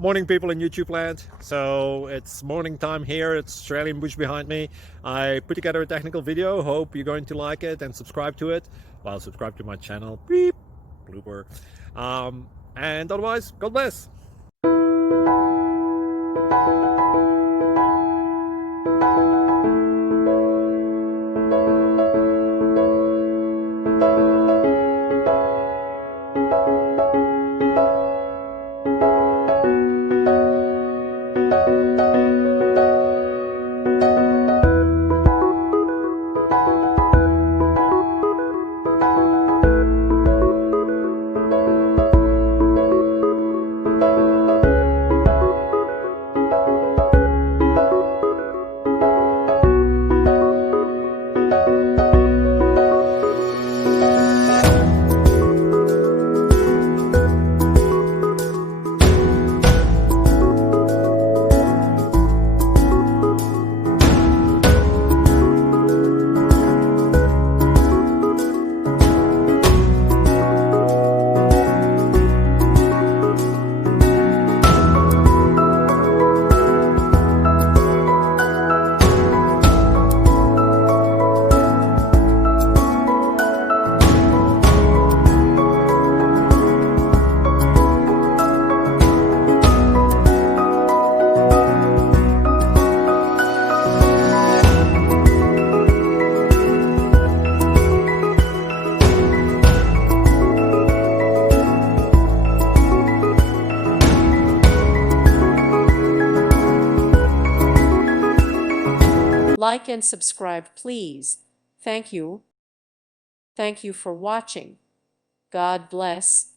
Morning, people in YouTube land. So it's morning time here. It's Australian bush behind me. I put together a technical video. Hope you're going to like it and subscribe to it. Well, subscribe to my channel. Beep. Blooper. And otherwise, God bless. Like and subscribe, please. Thank you. Thank you for watching. God bless.